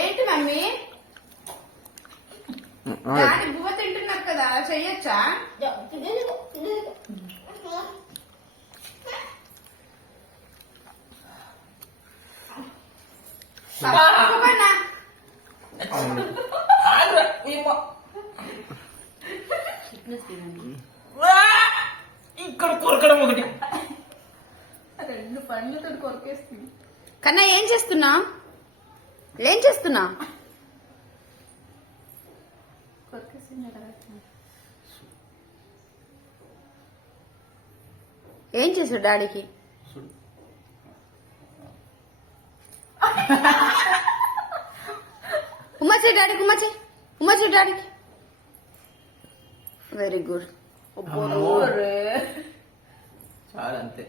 ఏంటి mummy daddy బువ్వ తింటున్నారు కదా చెయ్యొచ్చా? ఇక్కడ కొరకడం ఒకటి రెండు పండ్లతో కొరికేస్తుంది. కన్నా ఏం చేస్తున్నా? ఏం చేస్తున్నా? ఏం చేసావు డాడీకి? ఉమ్మచ్చే డాడీకి, ఉమ్మచ్చే డాడీకి. Very good. చాలా అంతే.